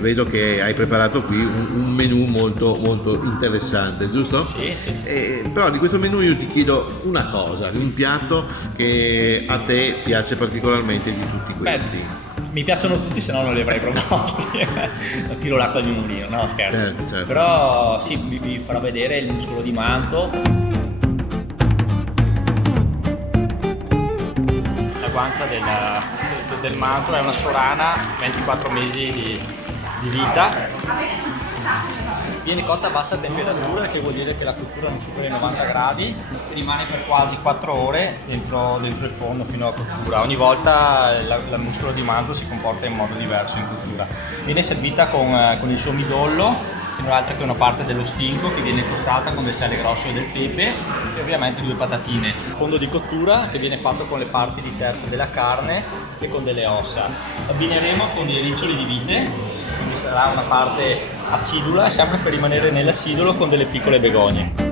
Vedo che hai preparato qui un menù molto molto interessante, giusto? Sì. Però di questo menù io ti chiedo una cosa, un piatto che a te piace particolarmente di tutti questi. Mi piacciono tutti, se no non li avrei proposti. Tiro l'acqua di un mulino, no scherzo. Certo. Però sì, vi farò vedere il muscolo di manto. La guancia del manto è una sorana, 24 mesi di vita. Viene cotta a bassa temperatura, che vuol dire che la cottura non supera i 90 gradi e rimane per quasi 4 ore dentro il forno fino alla cottura. Ogni volta il muscolo di manto si comporta in modo diverso in cottura. Viene servita con il suo midollo, che non è altro che una parte dello stinco che viene tostata con del sale grosso e del pepe, e ovviamente 2 patatine. Fondo di cottura che viene fatto con le parti di terza della carne e con delle ossa. Abbineremo con dei riccioli di vite, quindi sarà una parte acidula, sempre per rimanere nell'acidulo, con delle piccole begogne.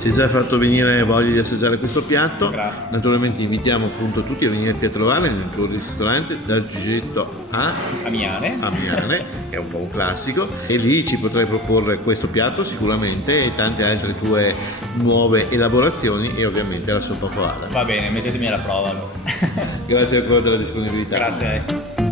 Ci hai già fatto venire voglia di assaggiare questo piatto. Grazie. Naturalmente invitiamo appunto tutti a venirti a trovare nel tuo ristorante da Gigetto a Amiane. Amiane, che è un po' un classico, e lì ci potrai proporre questo piatto sicuramente e tante altre tue nuove elaborazioni e ovviamente la soppa koala. Va bene, mettetemi alla prova allora. Grazie ancora della disponibilità. Grazie a lei.